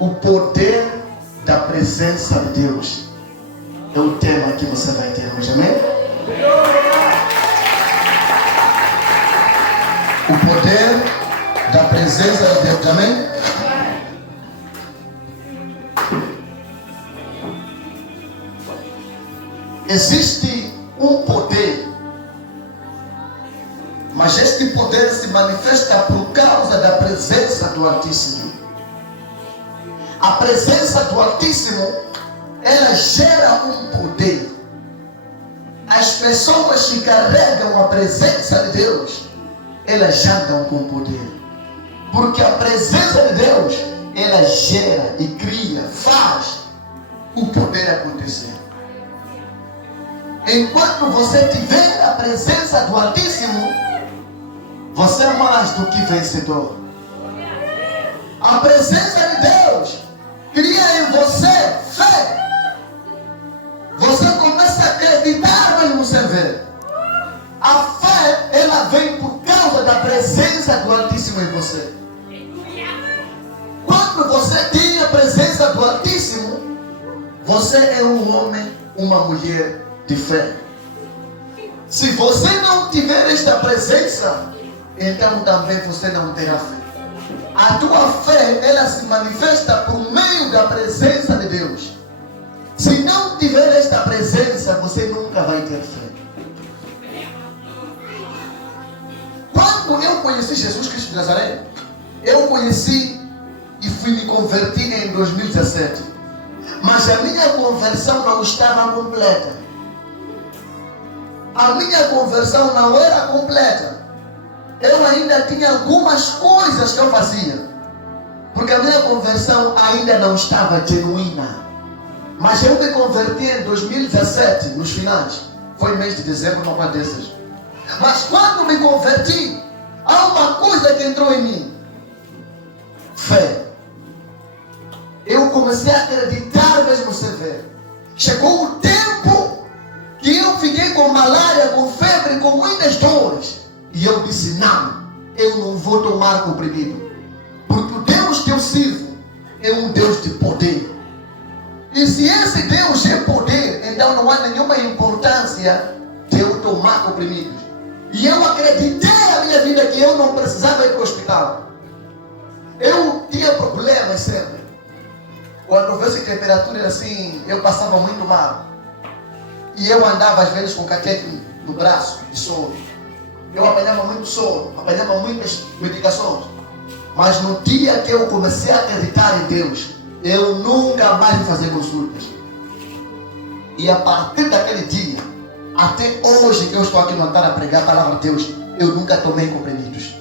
O poder da presença de Deus é o tema que você vai ter hoje, amém? O poder da presença de Deus, amém? Existe um poder, mas este poder se manifesta por causa da presença do Altíssimo. A presença do Altíssimo, ela gera um poder. As pessoas que carregam a presença de Deus, elas andam com poder. Porque a presença de Deus, ela gera e cria, faz o poder acontecer. Enquanto você tiver a presença do Altíssimo, você é mais do que vencedor. A presença de Deus cria em você fé. Você começa a acreditar mesmo sem ver. A fé, ela vem por causa da presença do Altíssimo em você. Quando você tem a presença do Altíssimo, você é um homem, uma mulher de fé. Se você não tiver esta presença, então também você não terá fé. A tua fé, ela se manifesta por meio da presença de Deus. Se não tiver esta presença, você nunca vai ter fé. Quando eu conheci Jesus Cristo de Nazaré, eu conheci e fui me convertir em 2017. Mas a minha conversão não estava completa. A minha conversão não era completa. Eu ainda tinha algumas coisas que eu fazia. Porque a minha conversão ainda não estava genuína. Mas eu me converti em 2017, nos finais. Foi mês de dezembro, uma coisa dessas. Mas quando me converti, há uma coisa que entrou em mim. Fé. Eu comecei a acreditar mesmo sem ver. Chegou o tempo que eu fiquei com malária, com febre, com muitas dores. E eu disse, não, eu não vou tomar comprimido. Porque o Deus que eu sirvo é um Deus de poder. E se esse Deus é poder, então não há nenhuma importância de eu tomar comprimidos. E eu acreditei na minha vida que eu não precisava ir para o hospital. Eu tinha problemas sempre. Quando houvesse temperatura assim, eu passava muito mal. E eu andava às vezes com caquete no braço, de sono. Eu apanhava muito sono, apanhava muitas medicações. Mas no dia que eu comecei a acreditar em Deus, eu nunca mais vou fazer consultas. E a partir daquele dia, até hoje que eu estou aqui no altar a pregar a palavra de Deus, eu nunca tomei comprimidos.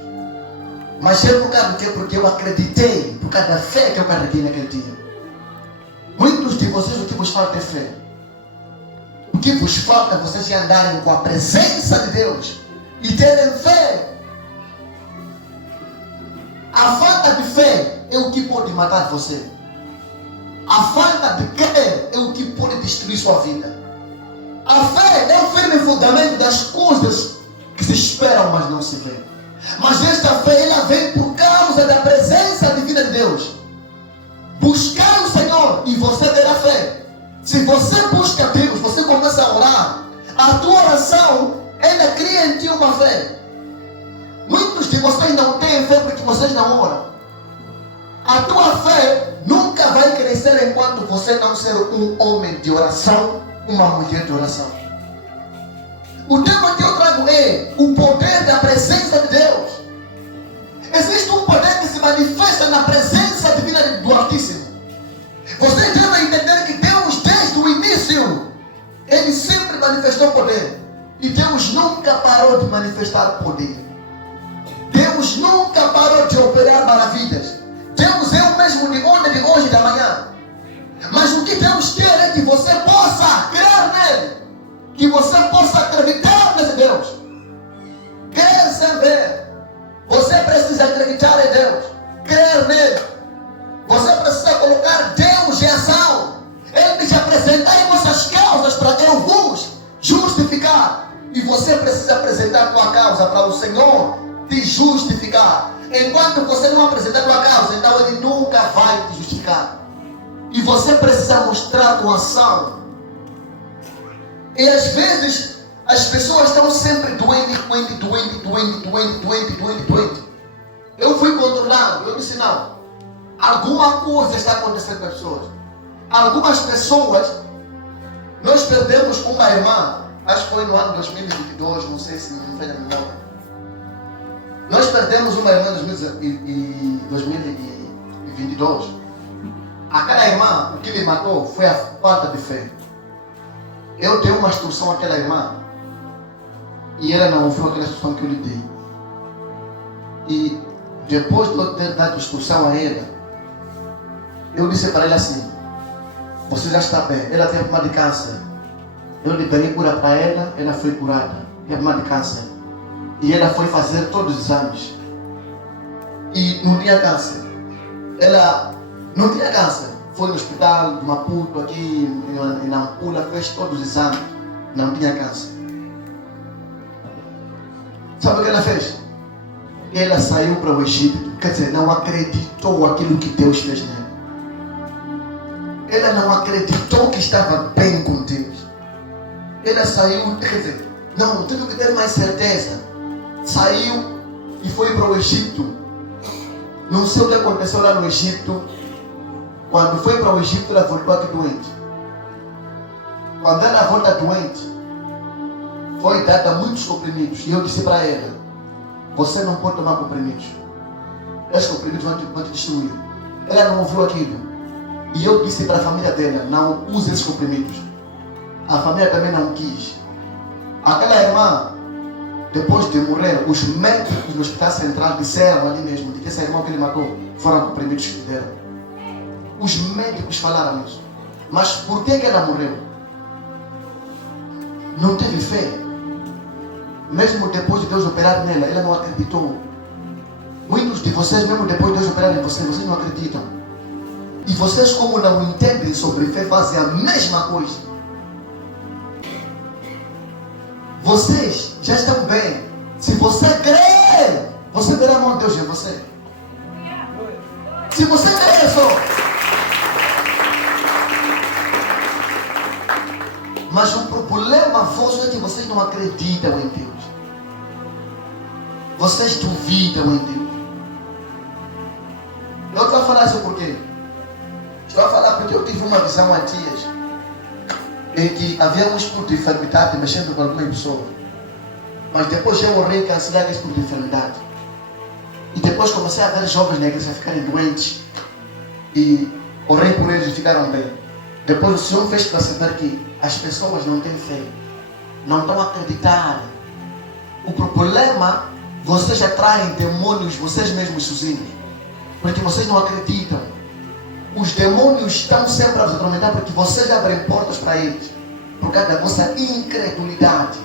Mas eu nunca fiquei porque eu acreditei, por causa da fé que eu carreguei naquele dia. Muitos de vocês, o que vos falta é fé. O que vos falta é vocês andarem com a presença de Deus e terem fé. A falta de fé é o que pode matar você. A falta de crer é o que pode destruir sua vida. A fé é o firme fundamento das coisas que se esperam, mas não se vê. Mas esta fé, ela vem por causa da presença divina de Deus. Buscar o Senhor e você terá fé. Se você busca Deus, você começa a orar, a tua oração, ela cria em ti uma fé. Muitos de vocês não têm fé porque vocês não oram. A tua fé nunca vai crescer enquanto você não ser um homem de oração, uma mulher de oração. O tema que eu trago é o poder da presença de Deus. Existe um poder que se manifesta na presença divina do Altíssimo. Vocês devem entender que Deus, desde o início, Ele sempre manifestou poder. E Deus nunca parou de manifestar poder. Deus nunca parou de operar maravilhas. Deus é o mesmo de ontem, de hoje e da manhã. Mas o que Deus quer é que você possa crer nele. Que você possa acreditar nesse Deus. Crer sem ver. Você precisa acreditar em Deus. Crer nele. Você precisa colocar Deus em ação. Ele diz, apresentai vossas causas para que eu vos justificar. E você precisa apresentar a tua causa para o Senhor te justificar. Enquanto você não apresentar a tua causa, então Ele nunca vai te justificar. E você precisa mostrar com ação. E às vezes as pessoas estão sempre doente. Eu fui controlado, eu disse não. Alguma coisa está acontecendo com as pessoas. Algumas pessoas, nós perdemos uma irmã, acho que foi no ano 2022, não sei se me falha a memória. Nós perdemos uma irmã em 2022. Aquela irmã, o que me matou foi a falta de fé. Eu dei uma instrução àquela irmã e ela não ouviu aquela instrução que eu lhe dei. E depois de eu ter dado instrução a ela, eu disse para ela assim: você já está bem. Ela tem problema de câncer. Eu liberei cura para ela, ela foi curada. Tem problema de câncer. E ela foi fazer todos os exames. E não tinha câncer. Ela não tinha câncer. Foi no hospital de Maputo, aqui em Nampula, fez todos os exames. Não tinha câncer. Sabe o que ela fez? Ela saiu para o Egito. Quer dizer, não acreditou aquilo que Deus fez nela. Ela não acreditou que estava bem com Deus. Ela saiu, quer dizer, não, tive que ter mais certeza. Saiu e foi para o Egito. Não sei o que aconteceu lá no Egito. Quando foi para o Egito, ela voltou aqui doente. Quando ela volta doente, foi dada muitos comprimidos. E eu disse para ela: você não pode tomar comprimidos. Esses comprimidos vão te destruir. Ela não ouviu aquilo. E eu disse para a família dela: não use esses comprimidos. A família também não quis. Aquela irmã, depois de morrer, os médicos do Hospital Central disseram ali mesmo de que essa irmã que ele matou foram comprimidos que lhe deram. Os médicos falaram isso. Mas por que ela morreu? Não teve fé. Mesmo depois de Deus operar nela, ela não acreditou. Muitos de vocês, mesmo depois de Deus operar em vocês não acreditam. E vocês, como não entendem sobre fé, fazem a mesma coisa. Vocês já estão bem. Se você crer, você verá a mão de Deus em você. Se você crer só. Mas o problema vosso é que vocês não acreditam em Deus. Vocês duvidam em Deus. Eu estou a falar isso por quê? Estou a falar porque eu tive uma visão há dias em que havia um espírito de enfermidade mexendo com alguma pessoa. Mas depois eu orei cancelar esse espírito de enfermidade. E depois comecei a ver jovens na igreja ficarem doentes. E orei por eles e ficaram bem. Depois o Senhor fez perceber que as pessoas não têm fé. Não estão a acreditar. O problema, vocês atraem demônios vocês mesmos sozinhos. Porque vocês não acreditam. Os demônios estão sempre a vos atormentar porque vocês abrem portas para eles. Por causa da vossa incredulidade.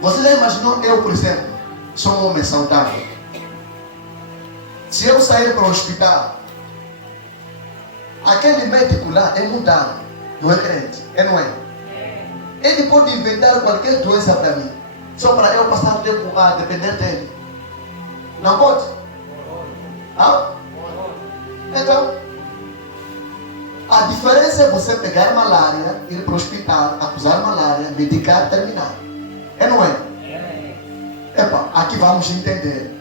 Você já imaginou, eu por exemplo, sou um homem saudável. Se eu sair para o hospital, aquele médico lá é mudado, não é crente, não é? Ele pode inventar qualquer doença para mim, só para eu passar o tempo a depender dele. Não pode? Ah? Então, a diferença é você pegar malária, ir para o hospital, acusar malária, medicar, terminar. Não é? Epa, aqui vamos entender.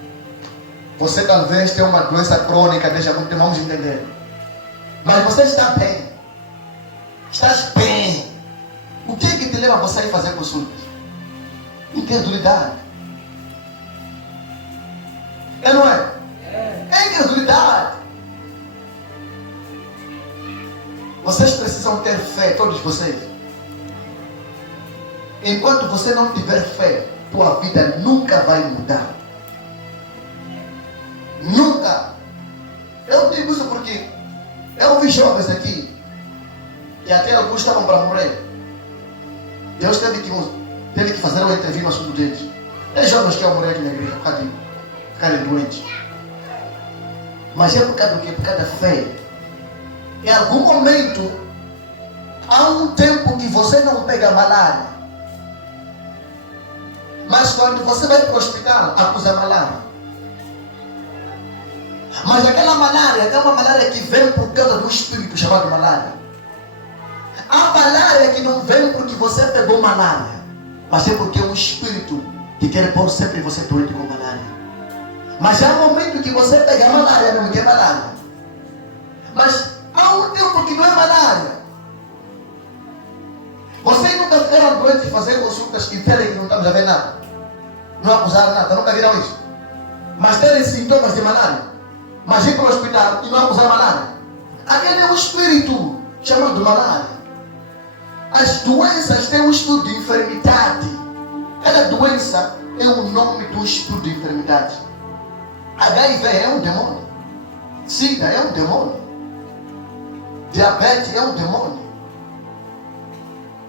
Você talvez tenha uma doença crônica, deixa muito tempo, vamos entender. Mas você está bem. Estás bem. O que é que te leva a você a ir fazer consultas? Incredulidade. Não é? É incredulidade. Vocês precisam ter fé, todos vocês. Enquanto você não tiver fé, tua vida nunca vai mudar. Nunca. Eu digo isso porque eu vi jovens aqui que até alguns estavam para morrer. Deus teve que fazer uma entrevista no assunto deles. Tem jovens que iam morrer aqui na igreja por causa de ficarem doentes. Mas é por causa do quê? Por causa da fé. Em algum momento, há um tempo que você não pega malária. Mas quando você vai para o hospital, acusa malária. Mas aquela malária é uma malária que vem por causa do espírito chamado malária. A malária que não vem porque você pegou malária, mas é porque é um espírito que quer pôr sempre você doente com malária. Mas há um momento que você pega a malária, não quer malária. Mas há um tempo que não é malária. Vocês nunca ficaram doentes de fazer consultas e terem que não estamos a ver nada? Não acusaram nada, nunca viram isso? Mas terem sintomas de malária, mas ir para o hospital e não acusar malária. Aquele é um espírito chamado malária. As doenças têm um espírito de enfermidade. Cada doença é o nome do espírito de enfermidade. HIV é um demônio. SIDA é um demônio. Diabetes é um demônio.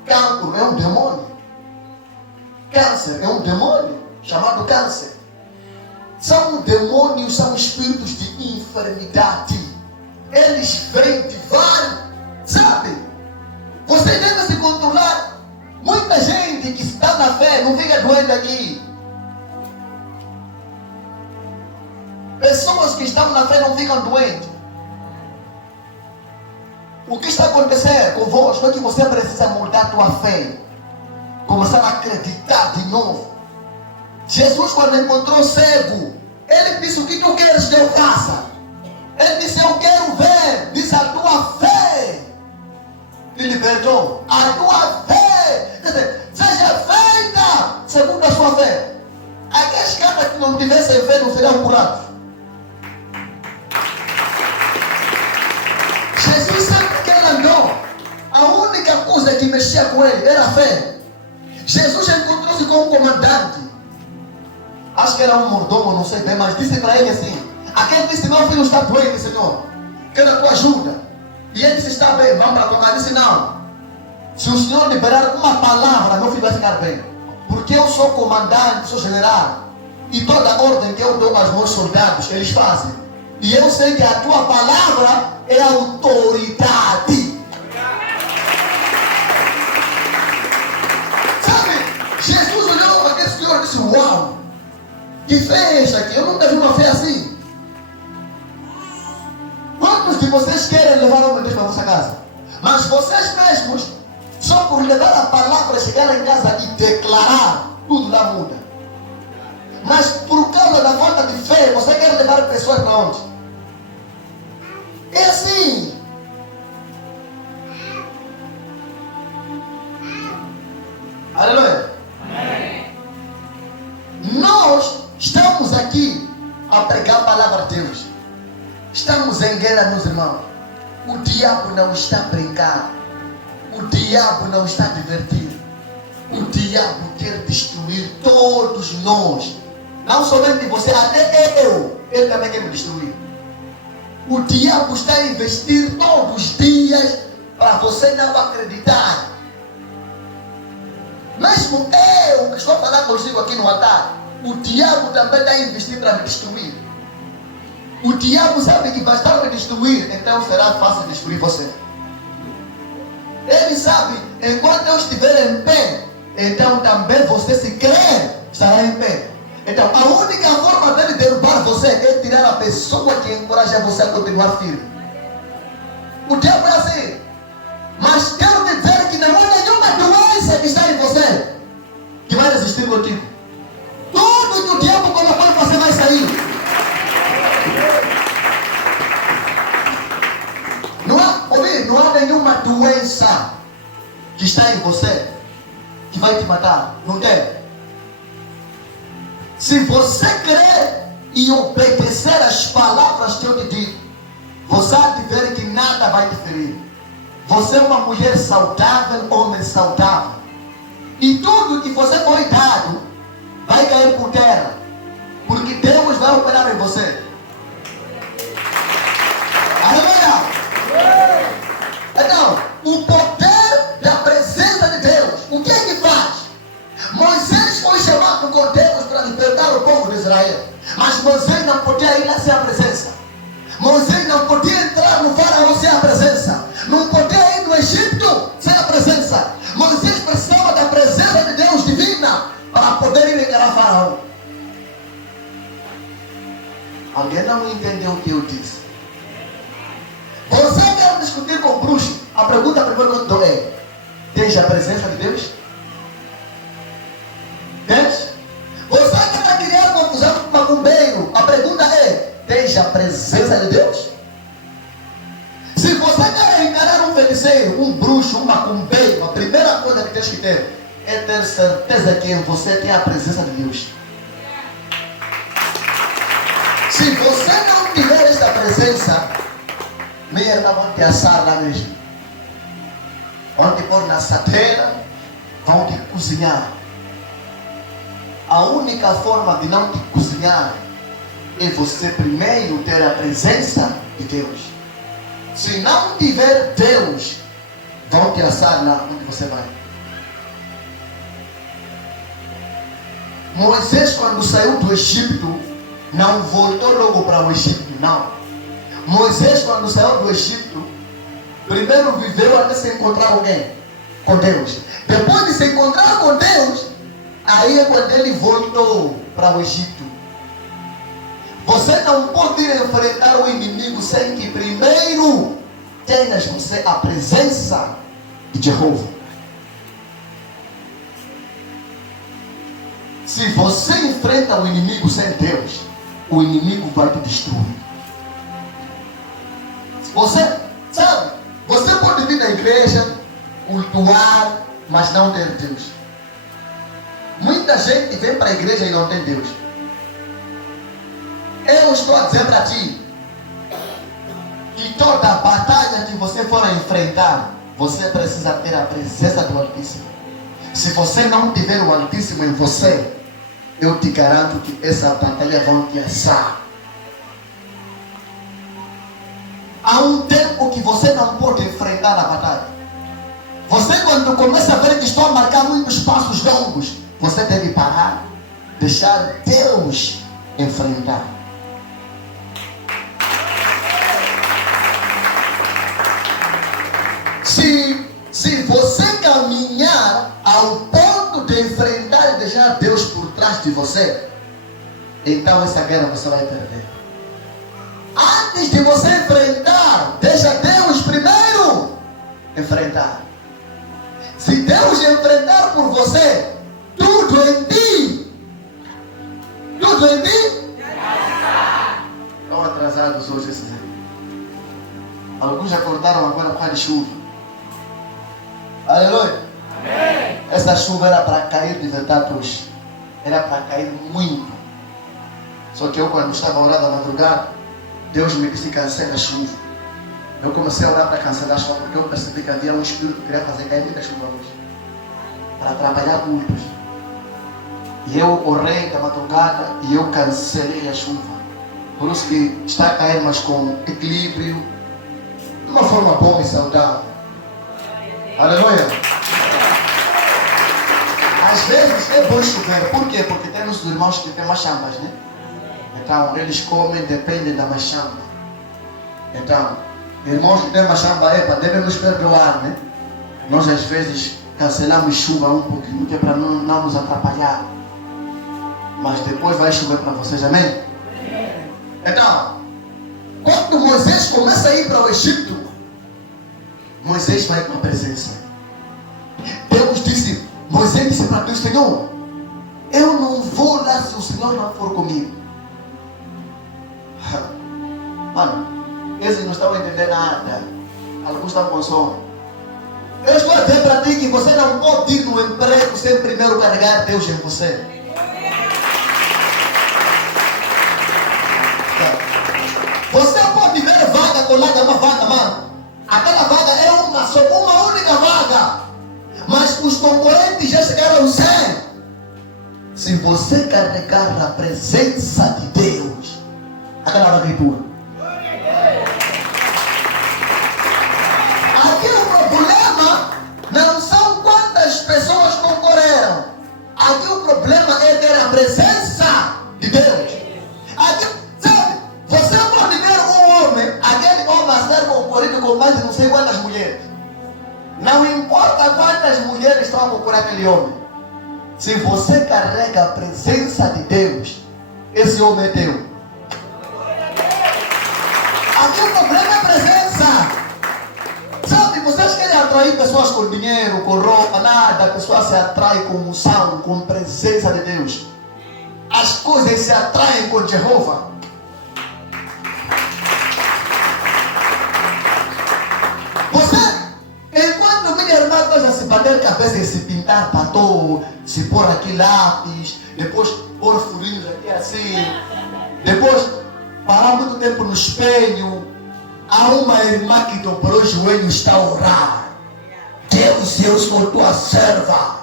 Cancro é um demônio. Câncer é um demônio chamado câncer. São demônios, são espíritos de enfermidade. Eles vêm de vários, sabe? Você deve se controlar. Muita gente que está na fé não fica doente aqui. Pessoas que estão na fé não ficam doentes. O que está acontecendo convosco é que você precisa mudar a tua fé. Começar a acreditar de novo. Jesus, quando encontrou cego, ele disse: o que tu queres que eu faça? Ele disse: eu quero ver. Disse: a tua fé te libertou. A tua fé, quer dizer, seja feita segundo a sua fé. Aqueles caras que não tivessem fé não seriam curados. Jesus sempre que ele andou, a única coisa que mexia com ele era a fé. Jesus encontrou-se com um comandante. Acho que era um mordomo, não sei bem, mas disse para ele assim: aquele disse: meu filho está doente, Senhor, quero a tua ajuda. E ele disse: está bem, vamos para tomar. Ele disse: não, se o Senhor liberar uma palavra, meu filho vai ficar bem. Porque eu sou comandante, sou general, e toda ordem que eu dou aos meus soldados, eles fazem. E eu sei que a tua palavra é autoridade. Sabe, Jesus olhou para aquele senhor e disse: uau, que fé é esta aqui? Eu nunca vi uma fé assim. Quantos de vocês querem levar o meu Deus para a vossa casa? Mas vocês mesmos, só por levar a palavra, chegar em casa e declarar, tudo lá muda. Mas por causa da falta de fé, você quer levar pessoas para onde? É assim. Aleluia. Amém. Nós estamos aqui a pregar a palavra de Deus. Estamos em guerra, meus irmãos. O diabo não está brincando. O diabo não está divertido. O diabo quer destruir todos nós. Não somente você, até eu. Ele também quer me destruir. O diabo está a investir todos os dias para você não acreditar. Mesmo eu que estou a falar consigo aqui no altar, o diabo também está a investir para me destruir. O diabo sabe que bastar me destruir, então será fácil destruir você. Ele sabe, enquanto eu estiver em pé, então também você, se crer, estará em pé. Então a única forma dele derrubar você é tirar a pessoa que encoraja você a continuar firme. O diabo é assim. Mas quero te dizer que não há nenhuma doença que está em você que vai resistir contigo. Tudo que o diabo colocou em você vai sair. Não há nenhuma doença que está em você que vai te matar. Não tem. Se você crer e obedecer as palavras que eu te digo, você há de ver que nada vai te ferir. Você é uma mulher saudável, homem saudável. E tudo que você foi dado vai cair por terra. Porque Deus vai operar em você. Aleluia! Então, o poder da presença de Deus, o que é que faz? Moisés foi chamado por Deus para libertar o povo de Israel. Mas Moisés não podia ir lá sem a presença. Moisés não podia entrar no faraó sem a presença. Não podia ir no Egito sem a presença. Moisés precisava da presença de Deus divina para poder ir encarar faraó. Alguém não entendeu o que eu disse. Você quer discutir com o bruxo? A pergunta primeiro que eu dou é: tens a presença de Deus? Tens? Você quer criar confusão com o macumbeiro? A pergunta é: tens a presença de Deus? Se você quer encarar um feiticeiro, um bruxo, um macumbeiro, a primeira coisa que tens que ter é ter certeza que em você tem a presença de Deus. Se você não tiver esta presença, minha irmã, vão te assar lá mesmo. Vão te pôr na assadeira, vão te cozinhar. A única forma de não te cozinhar é você primeiro ter a presença de Deus. Se não tiver Deus, vão te assar lá onde você vai. Moisés, quando saiu do Egito, não voltou logo para o Egito, não. Moisés, quando saiu do Egito, primeiro viveu até se encontrar alguém com Deus. Depois de se encontrar com Deus, aí é quando ele voltou para o Egito. Você não pode enfrentar o inimigo sem que primeiro tenhas você a presença de Jeová. Se você enfrenta o inimigo sem Deus, o inimigo vai te destruir. Você, sabe, você pode vir na igreja, cultuar, mas não ter Deus. Muita gente vem para a igreja e não tem Deus. Eu estou a dizer para ti que toda batalha que você for enfrentar, você precisa ter a presença do Altíssimo. Se você não tiver o Altíssimo em você, eu te garanto que essa batalha vai te assar. Há um tempo que você não pode enfrentar a batalha. Você, quando começa a ver que estou a marcar muitos passos longos, você deve parar, deixar Deus enfrentar. Se você caminhar ao ponto de enfrentar e deixar Deus por trás de você, então essa guerra você vai perder. Antes de você enfrentar, deixa Deus primeiro enfrentar. Se Deus enfrentar por você, tudo em ti. Estão atrasados hoje esses aí. Alguns acordaram agora por causa de chuva. Aleluia. Amém. Essa chuva era para cair de verdade hoje. Era para cair muito. Só que eu, quando estava orando à madrugada, Deus me disse: cancela a chuva. Eu comecei a orar para cancelar a chuva, porque eu percebi que havia um espírito que queria fazer cair muita chuva hoje, para trabalhar cultos. E eu orei da madrugada e eu cancelei a chuva. Por isso que está a cair, mas com equilíbrio, de uma forma boa e saudável. Aleluia. Às vezes é bom chover. Por quê? Porque temos irmãos que têm machambas, né? Então eles comem, dependem da machamba. Então, irmãos que têm machamba, devemos perdoar, né? Nós às vezes cancelamos chuva um pouquinho, que é para não nos atrapalhar. Mas depois vai chover para vocês, amém? Então, quando Moisés começa a ir para o Egito, Moisés vai com a presença. Deus disse, Moisés disse para Deus: Senhor, eu não vou lá se o Senhor não for comigo. Mano, eles não estão entendendo nada. Alguns estão com sono. Eu estou a dizer para ti que você não pode ir no emprego sem primeiro carregar Deus em você. Você pode ver vaga colada, uma vaga, mano. Aquela vaga é uma única vaga. Mas os concorrentes já chegaram ao 100. Se você carregar a presença de Deus, aquela vaga é tua. Aqui o problema não são quantas pessoas concorreram. Aqui o problema é ter a presença de Deus. Aqui, sabe, você pode ver um homem, aquele homem a ser concorrido com mais de não sei quantas mulheres. Não importa quantas mulheres estão a procurar aquele homem. Se você carrega a presença de Deus, esse homem é teu. aí pessoas com dinheiro, com roupa, nada. A pessoa se atrai com unção, com presença de Deus. As coisas se atraem com Jeová. Enquanto minha irmã está a se bater a cabeça e se pintar batom, se pôr aqui lápis, depois pôr furinhos aqui assim, depois parar muito tempo no espelho, há uma irmã que dobrou os joelhos e está a orar. Deus, eu sou tua serva,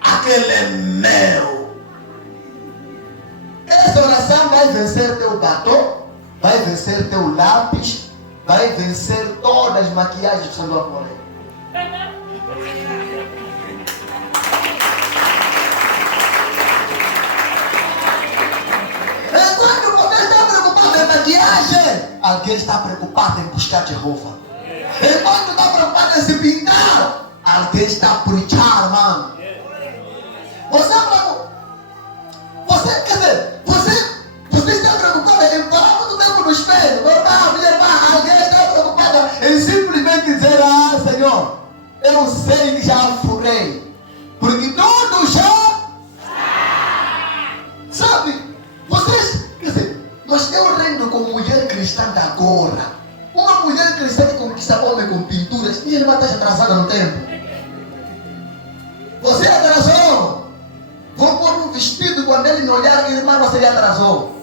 aquele é meu. Essa oração vai vencer teu batom, vai vencer teu lápis, vai vencer todas as maquiagens que são do aparelho. Enquanto você está preocupado em maquiagem, alguém está preocupado em buscar Jeová. Enquanto está preocupado em se pintar, alguém está a preachar, mano. Você quer dizer, você está preocupado em parar muito tempo no espelho, normal, minha irmã, alguém está preocupado em simplesmente dizer, Senhor, eu sei que já furei, porque tudo já sabe, vocês, quer dizer, nós temos reino com mulher cristã de agora. Uma mulher cristã que conquista homem com pinturas, minha irmã está atrasada no tempo. Você atrasou. Vou pôr um vestido, quando ele me olhar, minha irmã, você já atrasou.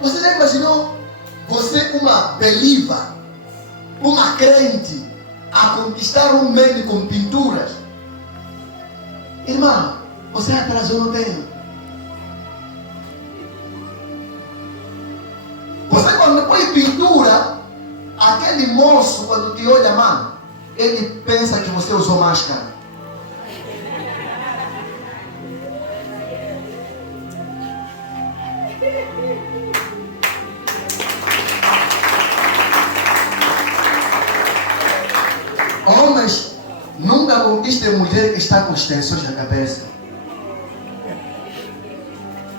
Você já imaginou? Você, uma believer, uma crente, a conquistar um meio com pinturas? Irmã, você atrasou no tempo. Você, quando põe pintura, aquele moço, quando te olha, mano, ele pensa que você usou máscara. Homens, nunca conquistem mulher que está com extensões na cabeça.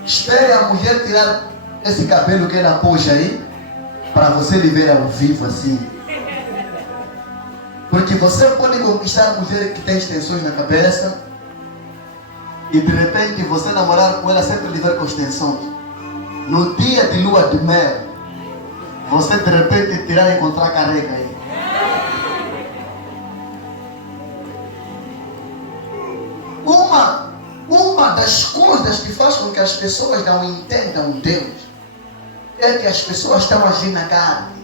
Espere a mulher tirar esse cabelo que ela puxa aí, para você lhe ver ao vivo assim. Porque você pode conquistar mulher que tem extensões na cabeça e de repente você namorar com ela sempre lhe ver com extensões. No dia de lua de mel, você de repente tirar e encontrar careca aí. Uma das coisas que faz com que as pessoas não entendam Deus é que as pessoas estão agindo na carne.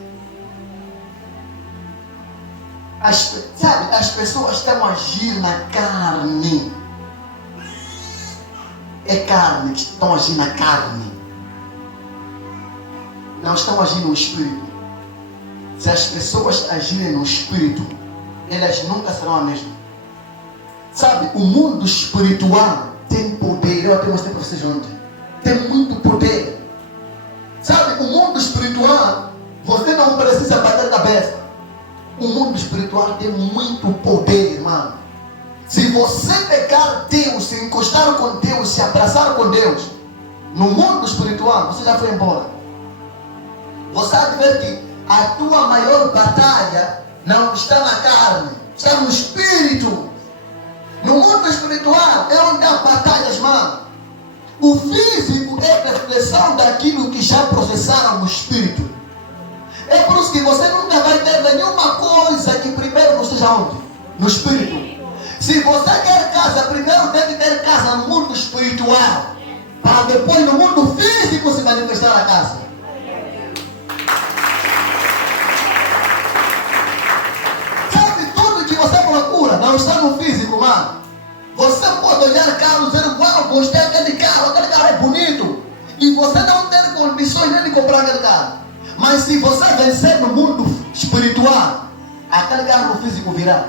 As pessoas estão agindo na carne. É carne, que estão agindo na carne. Não estão agindo no espírito. Se as pessoas agirem no espírito, elas nunca serão a mesma. Sabe, o mundo espiritual tem poder. Eu até mostrei para vocês ontem. Tem muito poder. Sabe, o mundo espiritual, você não precisa bater cabeça. O mundo espiritual tem muito poder, irmão. Se você pegar Deus, se encostar com Deus, se abraçar com Deus, no mundo espiritual, você já foi embora. Você vai ver que a tua maior batalha não está na carne, está no espírito. No mundo espiritual é onde há batalhas, mano. O físico é a reflexão daquilo que já processaram no espírito. É por isso que você nunca vai ter nenhuma coisa que primeiro não esteja onde? No espírito. Se você quer casa, primeiro deve ter casa no mundo espiritual, para depois no mundo físico se manifestar a casa. Sabe, tudo que você procura não está no físico, mano. Você pode olhar carro e dizer, uau, gostei daquele carro é bonito. E você não ter condições nem de comprar aquele carro. Mas se você vencer no mundo espiritual, aquele carro no físico virá.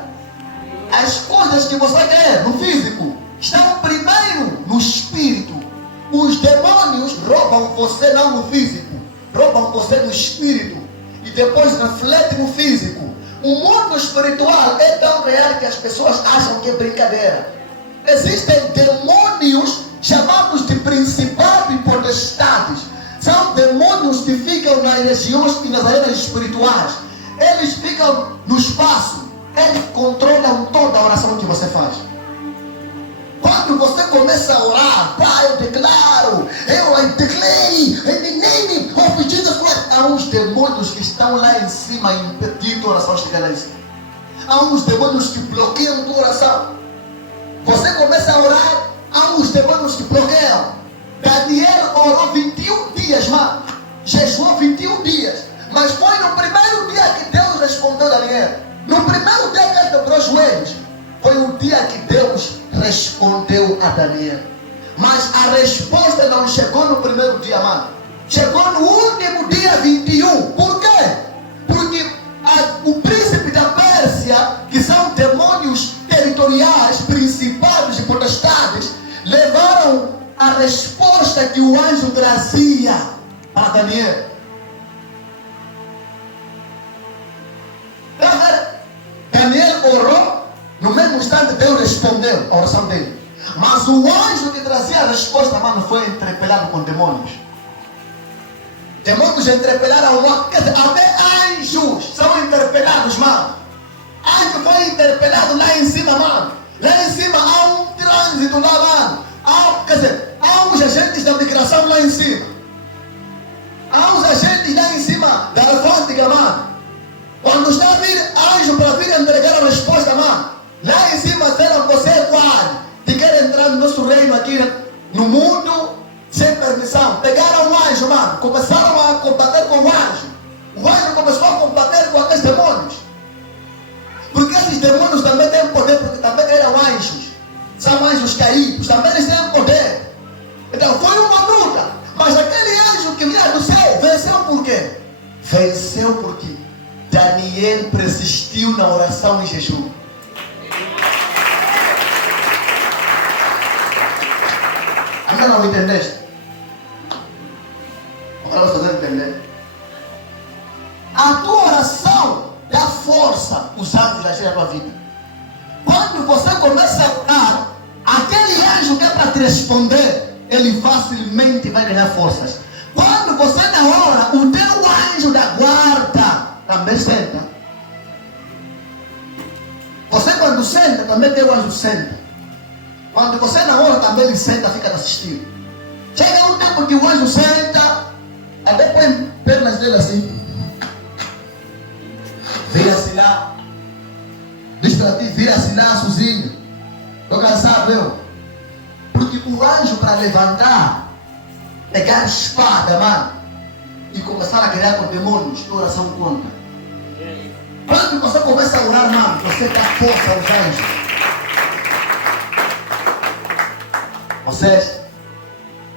As coisas que você quer no físico estão primeiro no espírito. Os demônios roubam você não no físico, roubam você no espírito e depois refletem no físico. O mundo espiritual é tão real que as pessoas acham que é brincadeira. Existem demônios chamados de principados e potestades. São demônios que ficam nas regiões e nas áreas espirituais. Eles ficam no espaço. Eles controlam toda a oração que você faz. Quando você começa a orar, Pai, eu declaro, I declare, in the name of Jesus Christ. Há uns demônios que estão lá em cima impedindo a oração chegar lá em cima. Há uns demônios que bloqueiam a tua oração. Você começa a orar, há uns demônios que bloqueiam. Daniel orou 21 dias, mano. Jejuou 21 dias. Mas foi no primeiro dia que Deus respondeu a Daniel. No primeiro dia que ele dobrou os joelhos. Foi o dia que Deus respondeu a Daniel. Mas a resposta não chegou no primeiro dia, mano. Chegou no último dia 21. Por quê? Porque o príncipe da Pérsia, que são demônios territoriais, principados e potestades, levaram a resposta que o anjo trazia para Daniel. Daniel orou, no mesmo instante Deus respondeu a oração dele. Mas o anjo que trazia a resposta, mano, foi entrepelado com demônios. Demônios entrepelaram o quer dizer, até anjos são interpelados, mano. Anjo foi interpelado lá em cima, mano. Lá em cima há um trânsito lá, mano. Há uns agentes da migração lá em cima. Há uns agentes lá em cima da alfândega, mano. Quando está a vir anjo para vir entregar a resposta, mano, lá em cima disseram, você é guarda, que quer entrar no nosso reino aqui no mundo sem permissão. Pegaram o anjo, mano, começaram a combater com o anjo. O anjo começou a combater com aqueles demônios. Porque esses demônios também têm poder, porque também eram anjos. São anjos caídos, também eles têm poder. Então foi uma luta. Mas aquele anjo que vinha do céu venceu por quê? Venceu porque Daniel persistiu na oração e jejum. Ainda não entendeste? Agora vou fazer entender. A tua oração dá força os anjos agirem na tua vida. Quando você começa a orar, aquele anjo que é para te responder, ele facilmente vai ganhar forças. Quando você não ora, o teu anjo da guarda também senta. Você quando senta, também teu anjo senta. Quando você não ora, também ele senta, fica assistindo. Chega um tempo que o anjo senta, até põe pernas dele assim. Vira-se lá. Diz para ti, vira-se lá sozinho. Estou cansado eu. Porque o anjo para levantar, pegar espada, mano, e começar a guerrear com demônios, tua oração conta. Quando você começa a orar, mano, você dá força aos anjos.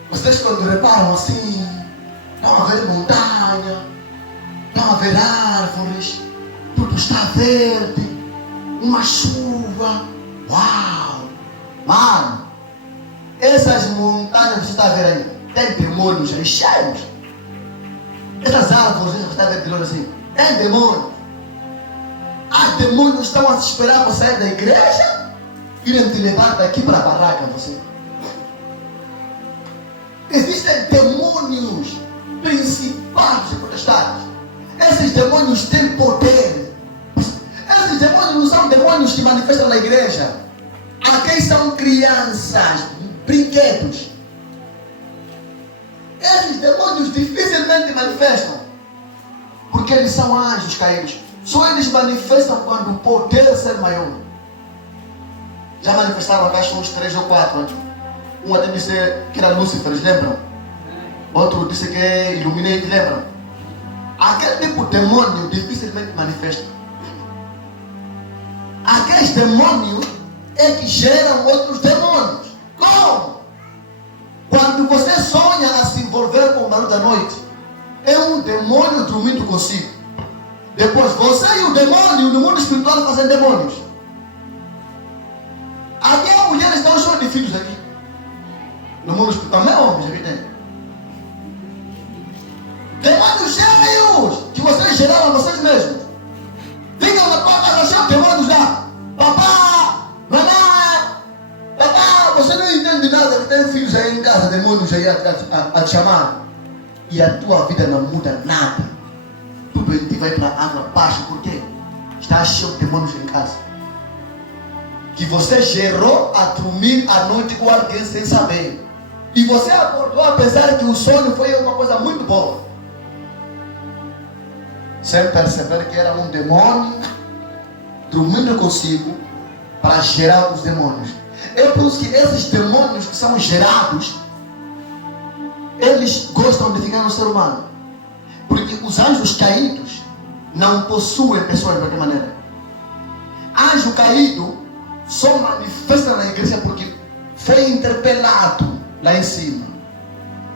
Vocês quando reparam assim, estão a ver montanha, estão a ver árvores, tudo está verde, uma chuva, uau! Mano, essas montanhas que você está vendo aí, tem demônios aí cheios. Essas árvores que você está vendo de longe assim, tem demônios. Há demônios que estão a te esperar para sair da igreja e irem te levar daqui para a barraca, você. Existem demônios principados e potestades. Esses demônios têm poder. Esses demônios não são demônios que manifestam na igreja. Aqueles são crianças, brinquedos. Esses demônios dificilmente manifestam, porque eles são anjos caídos. Só eles manifestam quando o poder é ser maior. Já manifestaram acho uns 3 ou 4. Um até disse que era Lúcifer, lembram? Outro disse que é Illuminati, lembram? Aquele tipo de demônio dificilmente manifesta. Aqueles demônios é que geram outros demônios. Como? Quando você sonha a se envolver com o barulho da noite, é um demônio dormindo consigo. Depois você e o demônio no mundo espiritual fazem demônios. Até mulheres estão cheias de filhos aqui. No mundo espiritual, não é homens aqui dentro. Demônios cheios que vocês geraram vocês mesmos. Ficam na tua casa cheios de demônios lá. Papá, mamãe, papá, você não entende nada que tem filhos aí em casa, demônios aí a te chamar. E a tua vida não muda nada. Tu doente vai para a água abaixo. Por quê? Está cheio de demônios em casa. Que você gerou a dormir à noite com alguém sem saber. E você acordou apesar que o sonho foi uma coisa muito boa. Sem perceber que era um demônio dormindo consigo para gerar os demônios. É por isso que esses demônios que são gerados, eles gostam de ficar no ser humano. Porque os anjos caídos não possuem pessoas de qualquer maneira. Anjo caído só manifesta na igreja porque foi interpelado lá em cima.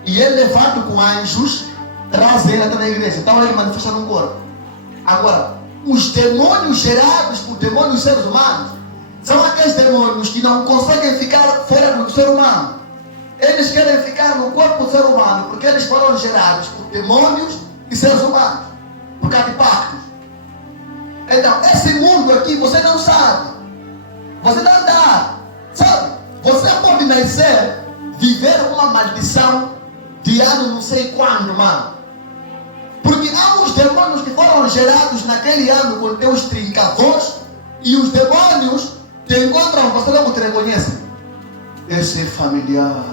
E é levado com anjos, traz ele até na igreja. Então ele manifesta no corpo. Agora, os demônios gerados por demônios seres humanos são aqueles demônios que não conseguem ficar fora do ser humano. Eles querem ficar no corpo do ser humano porque eles foram gerados por demônios e seres humanos, por causa de pactos. Então, esse mundo aqui você não sabe. Você não dá. Sabe? Você pode nascer, viver uma maldição de ano não sei quando, mano. Porque há os demônios que foram gerados naquele ano com teus trincavós e os demônios te encontram, você logo te reconhece. Esse é familiar.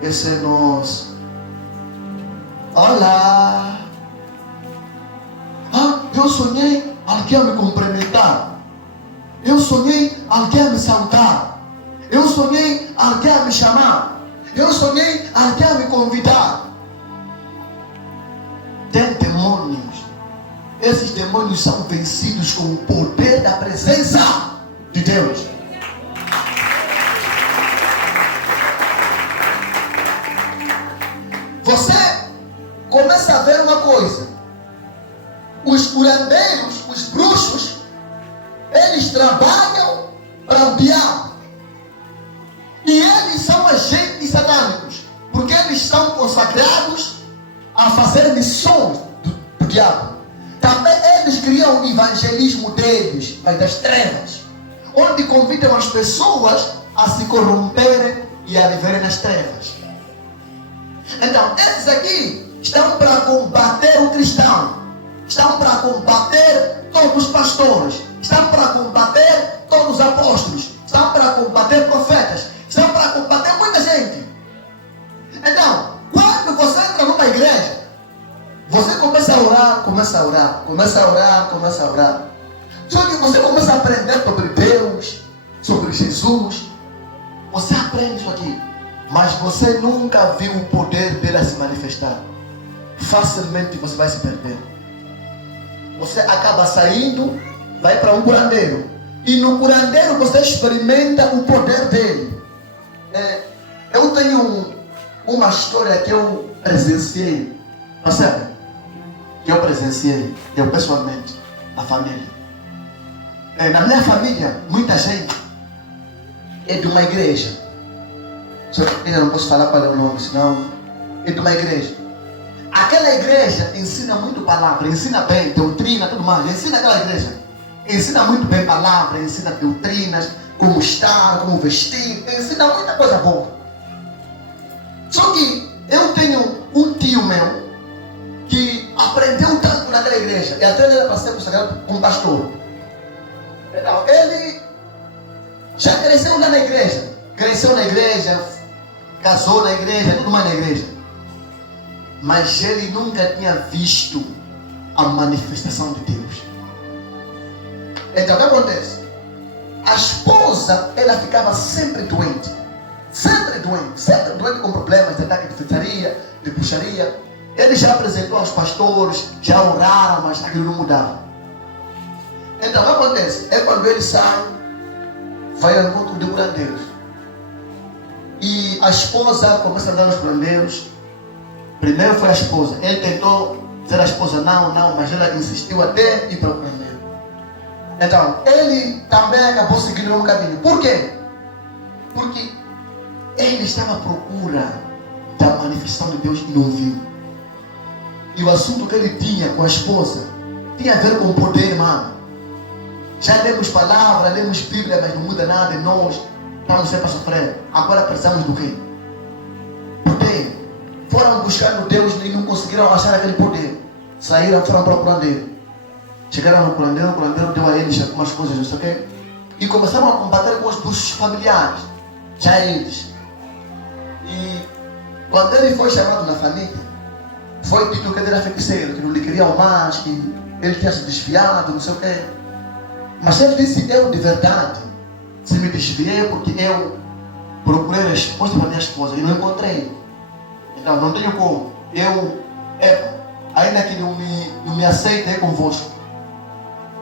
Esse é nosso. Olá. Eu sonhei alguém a me cumprimentar. Eu sonhei alguém a me saudar. Eu sonhei alguém a me chamar. Eu sonhei alguém a me convidar. Tem demônios. Esses demônios são vencidos com o poder da presença de Deus. Você começa a ver uma coisa. Os curandeiros, os bruxos, eles trabalham para o diabo. E eles são agentes satânicos, porque eles são consagrados a fazer missões do diabo. Também eles criam o evangelismo deles, mas das trevas, onde convidam as pessoas a se corromperem e a viverem nas trevas. Então, esses aqui estão para combater o cristão, estão para combater todos os pastores, estão para combater todos os apóstolos, estão para combater profetas, estão para combater muita gente. Então, quando você entra numa igreja, você começa a orar, começa a orar, começa a orar, começa a orar. Só que você começa a aprender sobre Deus, sobre Jesus. Você aprende isso aqui, mas você nunca viu o poder dele se manifestar. Facilmente você vai se perder. Você acaba saindo, vai para um curandeiro. E no curandeiro você experimenta o poder dele. Eu tenho uma história que eu presenciei. Percebe? Que eu presenciei, eu pessoalmente, a família. Na minha família, muita gente é de uma igreja. Só que eu não posso falar qual é o nome, senão é de uma igreja. Aquela igreja ensina muito palavra, ensina bem, doutrina, tudo mais. Ensina aquela igreja. Ensina muito bem palavra, ensina doutrinas, como estar, como vestir, ensina muita coisa boa. Só que eu tenho um tio meu que aprendeu tanto naquela igreja, e até ele era para ser consagrado como pastor. Então, ele já cresceu lá na igreja, casou na igreja, tudo mais na igreja. Mas ele nunca tinha visto a manifestação de Deus. Então o que acontece? A esposa, ela ficava sempre doente com problemas de ataque de feitiçaria, de bruxaria. Ele já apresentou aos pastores, já oraram, mas aquilo não mudava. Então o que acontece? É quando ele sai, vai ao encontro de curandeiros. E a esposa começa a dar os curandeiros. Primeiro foi a esposa. Ele tentou dizer à esposa não, mas ela insistiu até ir para o curandeiro. Então, ele também acabou seguindo o mesmo caminho. Por quê? Porque ele estava à procura da manifestação de Deus e não viu. E o assunto que ele tinha com a esposa tinha a ver com o poder, mano. Já lemos palavras, lemos Bíblia, mas não muda nada. E nós estamos sempre a sofrer. Agora precisamos do quê? Poder. Foram buscando Deus e não conseguiram achar aquele poder. Saíram, foram para o curandeiro. Chegaram no curandeiro, o curandeiro deu a eles algumas coisas, não sei o quê. E começaram a combater com os dos familiares. Já eles. E quando ele foi chamado na família, foi dito que ele era feiticeiro, que não lhe queriam mais, que ele tinha se desviado, não sei o quê. Mas ele disse, eu de verdade, se me desviei porque eu procurei a resposta para minha esposa e não encontrei. Então não tenho como. Ainda que não me aceite convosco,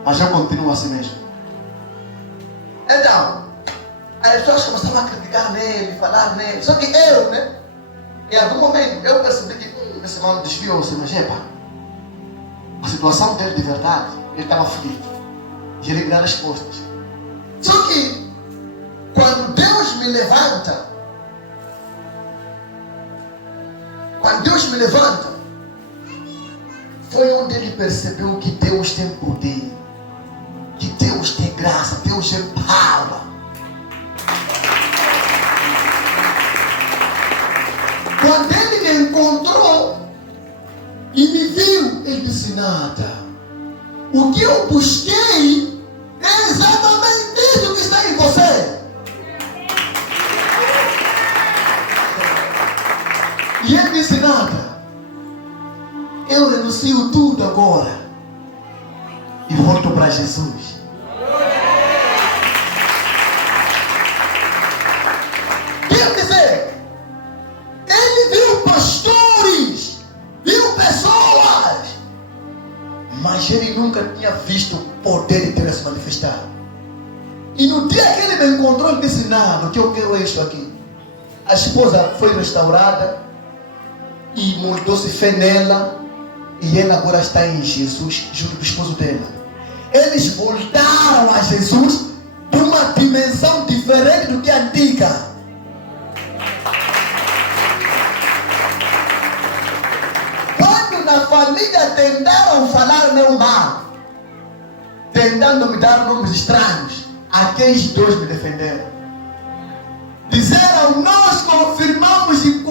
mas eu continuo assim mesmo. Então, as pessoas começaram a criticar nele, falar nele. Só que eu, né? Em algum momento, eu percebi que esse mano desviou-se, mas a situação dele de verdade, ele estava aflito. E ele queria respostas. Só que, quando Deus me levanta, foi onde ele percebeu que Deus tem poder, que Deus tem graça, Deus é power. Quando ele me encontrou e me viu, ele disse, nada. O que eu busquei é exatamente isso que está em você. E ele disse, nada. Eu renuncio tudo agora e volto para Jesus. Quer dizer, ele viu pastores, viu pessoas, mas ele nunca tinha visto o poder de Deus se manifestar. E no dia que ele me encontrou, ele disse, não, o que eu quero é isso aqui. A esposa foi restaurada e mudou-se fé nela. E ela agora está em Jesus, junto com o esposo dela. Eles voltaram a Jesus de uma dimensão diferente do que a antiga. Quando na família tentaram falar meu mal, tentando me dar nomes estranhos, aqueles dois me defenderam. Disseram, nós confirmamos e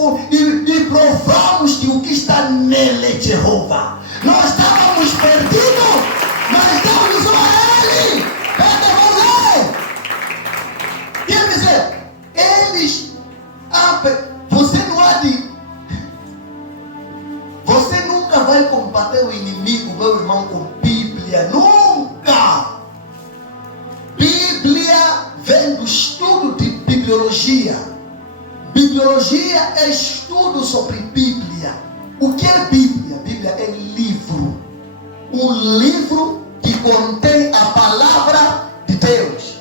provamos que o que está nele é Jeová. Nós estávamos perdidos, mas damos só a ele. Cadê você? Quer dizer, eles, você não há de... Você nunca vai combater o inimigo, meu irmão, com Bíblia. Nunca! Bíblia vem do estudo de bibliologia. Bibliologia é estudo sobre Bíblia. O que é Bíblia? Bíblia é livro. Um livro que contém a palavra de Deus.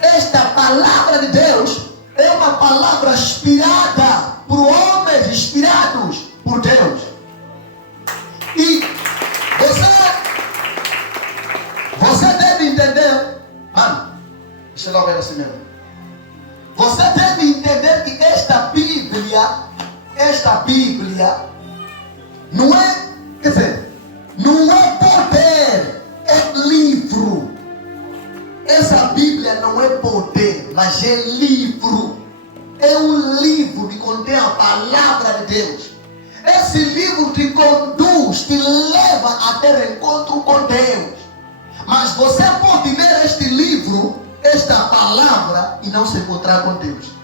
Esta palavra de Deus é uma palavra inspirada por homens inspirados por Deus. E você deve entender, mano, deixa eu logo ver assim mesmo. Você deve entender que esta Bíblia não é, quer dizer, não é poder, é livro. Essa Bíblia não é poder, mas é livro. É um livro que contém a palavra de Deus. Esse livro te conduz, te leva a ter encontro com Deus. Mas você pode ler este livro, esta palavra, e não se encontrar com Deus.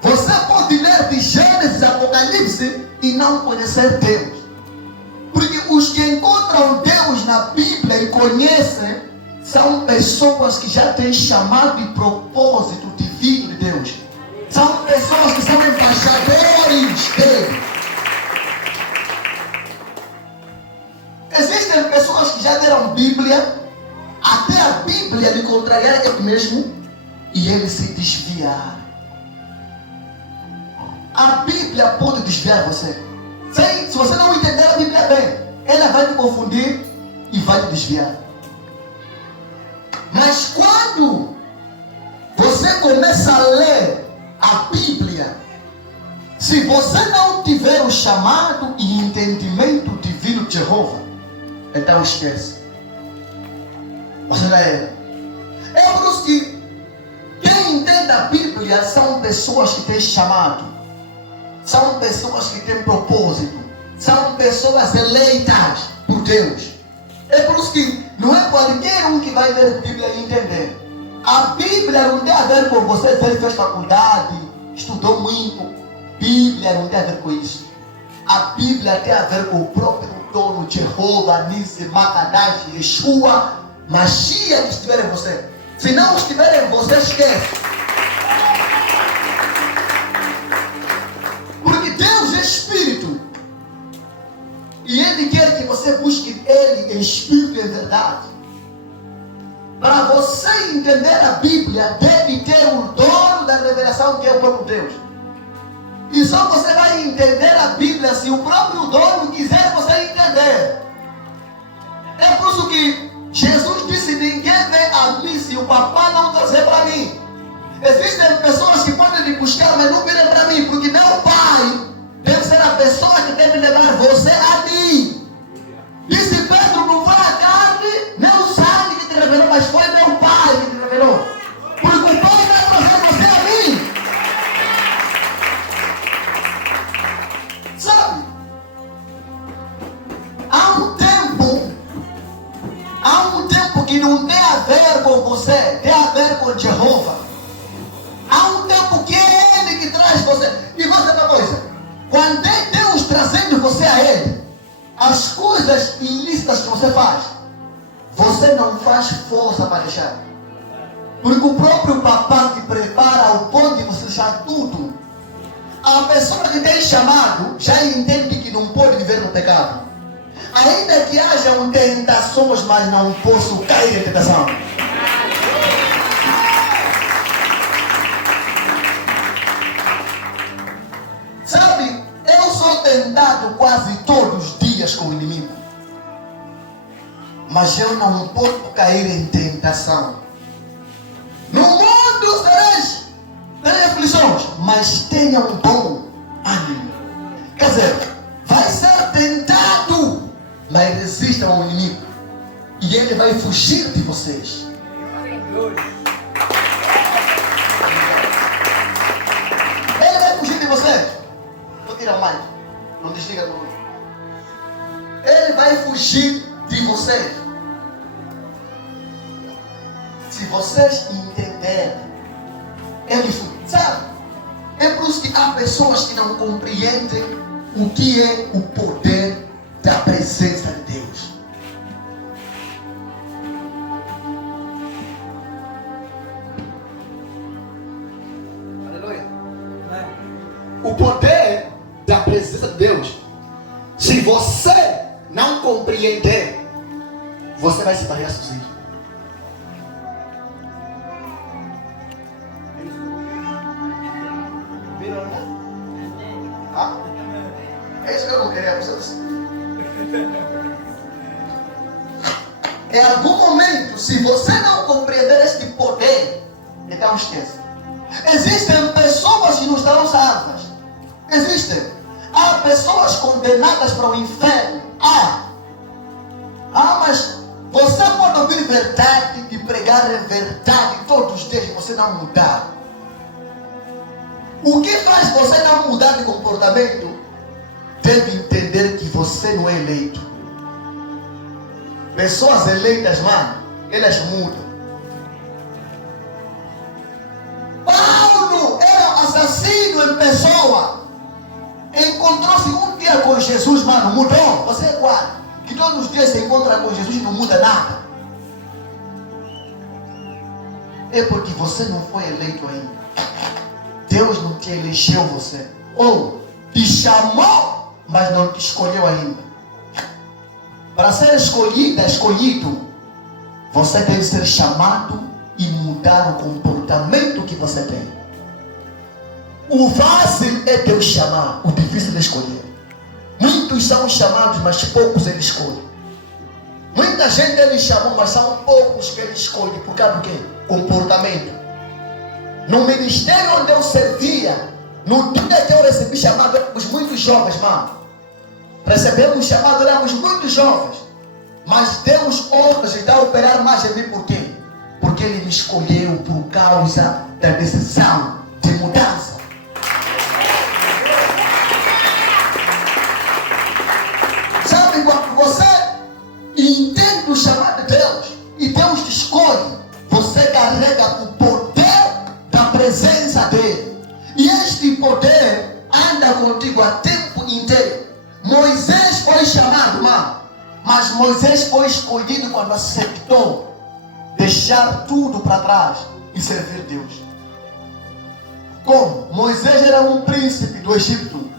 Você pode ler de Gênesis a Apocalipse e não conhecer Deus. Porque os que encontram Deus na Bíblia e conhecem, são pessoas que já têm chamado e propósito divino de Deus. São pessoas que são embaixadores dele. Existem pessoas que já deram Bíblia, até a Bíblia lhe contrariar ele mesmo, e ele se desviar. A Bíblia pode desviar você. Se você não entender a Bíblia bem, ela vai te confundir e vai te desviar. Mas quando você começa a ler a Bíblia, se você não tiver o chamado e entendimento divino de Jeová, então esquece. Você não é. É por isso que quem entende a Bíblia são pessoas que têm chamado, são pessoas que têm propósito, são pessoas eleitas. Deus. É por isso que não é qualquer um que vai ler a Bíblia e entender. A Bíblia não tem a ver com você se ele fez faculdade, estudou muito. Bíblia não tem a ver com isso. A Bíblia tem a ver com o próprio dono, Jeová, Nisi, Makadash, Yeshua, Mashiach que estiver em você. Se não estiver em você, esquece. Porque Deus é Espírito. E Ele quer que você busque Ele em Espírito e em verdade. Para você entender a Bíblia, deve ter o dono da revelação, que é o próprio Deus. E só você vai entender a Bíblia se o próprio dono quiser você entender. É por isso que Jesus disse: ninguém vem a mim se o papai não trazer para mim. Existem pessoas que podem me buscar, mas não virem para mim, porque meu pai deve ser a pessoa que deve levar você a mim. Disse Pedro: não foi a carne, nem o sangue que te revelou, mas foi meu pai que te revelou. Porque o pai vai trazer você a mim. Sabe? Há um tempo que não tem a ver com você, tem a ver com Jeová. Há um tempo que é Ele que traz você. E vou dizer uma coisa: quando é Deus trazendo você a Ele, as coisas ilícitas que você faz, você não faz força para deixar. Porque o próprio papai te prepara ao ponto de você deixar tudo. A pessoa que tem chamado já entende que não pode viver no pecado. Ainda que hajam tentações, mas não posso cair em tentação. Sabe, eu sou tentado quase todos os dias com o inimigo. Mas eu não posso cair em tentação. No mundo tereis aflições, mas tenha um bom ânimo. Quer dizer, vai ser tentado, mas resistam ao inimigo. E ele vai fugir de vocês. Ele vai fugir de vocês. Vou tirar mais. Não desliga do mundo. Ele vai fugir de vocês. Se vocês entenderem, ele fuge. Sabe? É por isso que há pessoas que não compreendem o que é o poder da presença de Deus. Aleluia. O poder da presença de Deus, se você não compreender, você vai se barrear sozinho. É isso que eu não queria para vocês. Em algum momento, se você não compreender este poder, então esqueça. Existem pessoas que não estarão salvas. Existem. Há pessoas condenadas para o inferno. Mas você pode ouvir verdade e pregar a verdade todos os dias e você não mudar. O que faz você não mudar de comportamento? Deve entender que você não é eleito. Pessoas eleitas, mano, elas mudam. Paulo era assassino em pessoa. Encontrou-se um dia com Jesus, mano, mudou. Você é qual? Que todos os dias se encontra com Jesus e não muda nada. É porque você não foi eleito ainda. Deus não te elegeu você. Ou te chamou, mas não te escolheu ainda. Para ser escolhido, você deve ser chamado e mudar o comportamento que você tem. O fácil é Deus chamar, o difícil é escolher. Muitos são chamados, mas poucos Ele escolhe. Muita gente Ele chamou, mas são poucos que Ele escolhe. Por causa do quê? Comportamento. No ministério onde eu servia, no dia que eu recebi chamado, éramos muitos jovens, mano. Recebemos chamado, éramos muitos jovens. Mas Deus hoje está a operar mais em mim. Por quê? Porque Ele me escolheu por causa da decisão de mudança. Sabe, quando você entende o chamado de Deus e Deus te escolhe, você carrega o poder da presença dele. E este poder anda contigo a tempo inteiro. Moisés foi chamado, mano, mas Moisés foi escolhido quando aceitou deixar tudo para trás e servir Deus. Como? Moisés era um príncipe do Egito.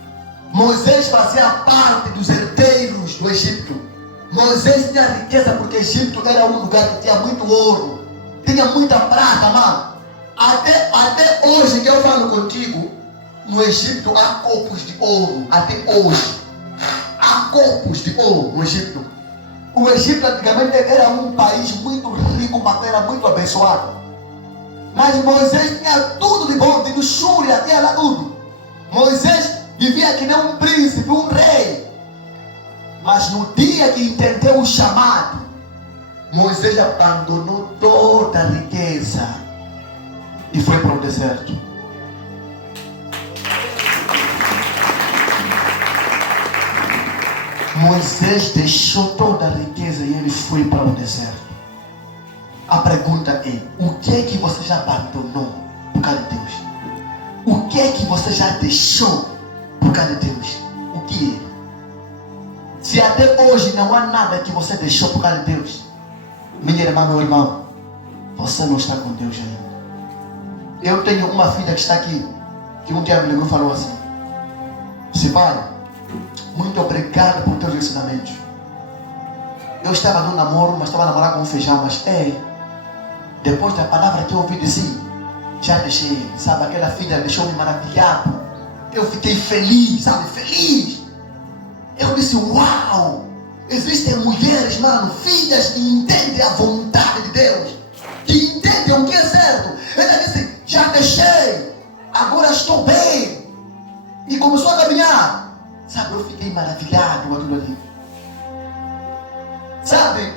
Moisés fazia parte dos herdeiros do Egito. Moisés tinha riqueza porque o Egito era um lugar que tinha muito ouro, tinha muita prata, mano. Até hoje que eu falo contigo, no Egito há copos de ouro. Até hoje há copos de ouro no Egito. O Egito antigamente era um país muito rico, mas era muito abençoado. Mas Moisés tinha tudo de bom, de luxúria, tinha lá tudo. Moisés vivia que nem um príncipe, um rei. Mas no dia que entendeu o chamado, Moisés abandonou toda a riqueza e foi para o deserto. Moisés deixou toda a riqueza e ele foi para o deserto. A pergunta é: o que é que você já abandonou por causa de Deus? O que é que você já deixou por causa de Deus? O que é? Se até hoje não há nada que você deixou por causa de Deus, minha irmã, meu irmão, você não está com Deus ainda. Eu tenho uma filha que está aqui, que um dia me ligou e falou assim: "Se pai, muito obrigado por teus ensinamentos. Eu estava no namoro, mas estava namorando com um feijão, mas depois da palavra que eu ouvi dizer, já deixei, sabe, aquela filha deixou-me maravilhado. Eu fiquei feliz, sabe, feliz. Eu disse, uau, existem mulheres, mano, filhas que entendem a vontade de Deus, que entendem o que é certo. Ela disse, já deixei, agora estou bem. E começou a caminhar. Sabe, eu fiquei maravilhado com aquilo ali. Sabe,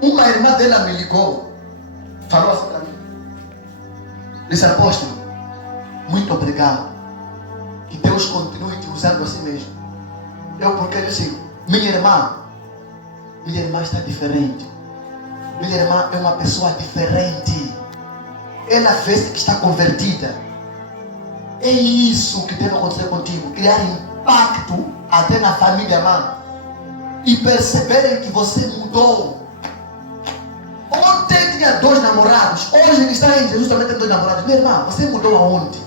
uma irmã dela me ligou, falou assim para mim. Disse, apóstolo, muito obrigado. Que Deus continue te usando assim mesmo. Porque disse, minha irmã está diferente. Minha irmã é uma pessoa diferente. Ela vê-se que está convertida. É isso que deve acontecer contigo. Criar impacto até na família, mano. E perceberem que você mudou. Ontem tinha 2 namorados. Hoje ele está em Jesus, também tem 2 namorados. Minha irmã, você mudou aonde?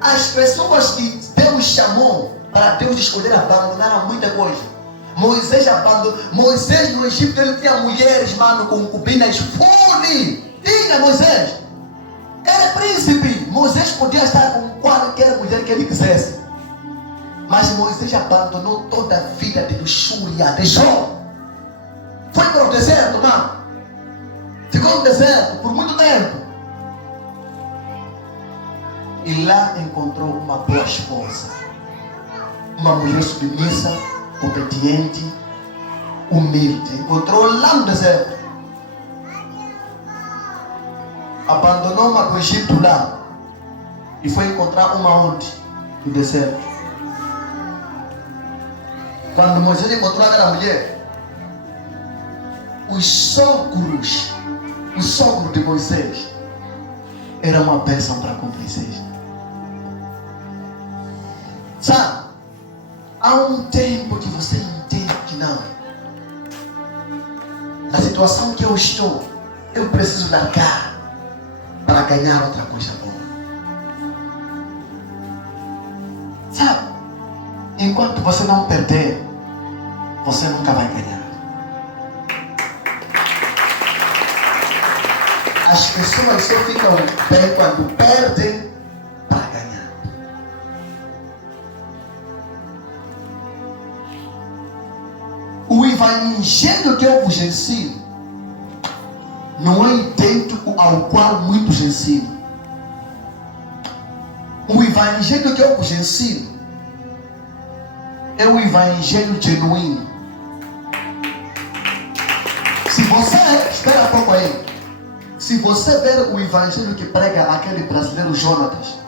As pessoas que Deus chamou para Deus escolher abandonaram muita coisa. Moisés abandonou. Moisés no Egito ele tinha mulheres, mano, concubinas. Fone! Tinha Moisés. Era príncipe. Moisés podia estar com qualquer mulher que ele quisesse. Mas Moisés abandonou toda a vida de luxúria, deixou. Foi para o deserto, mano. Ficou no deserto por muito tempo. E lá encontrou uma boa esposa. Uma mulher submissa, obediente, humilde. Encontrou lá no deserto. Abandonou uma do Egito lá. E foi encontrar uma onde? No deserto. Quando Moisés encontrou aquela mulher, os sogros de Moisés era uma bênção para com Moisés. Sabe? Há um tempo que você entende que não. Na situação que eu estou, eu preciso largar para ganhar outra coisa boa. Sabe? Enquanto você não perder, você nunca vai ganhar. As pessoas só ficam bem quando perdem para ganhar. O evangelho que eu vos ensino não é idêntico ao qual muitos ensinam. O evangelho que eu vos ensino é o evangelho genuíno. Se você, espera um pouco aí. Se você ver o evangelho que prega aquele brasileiro Jonatas,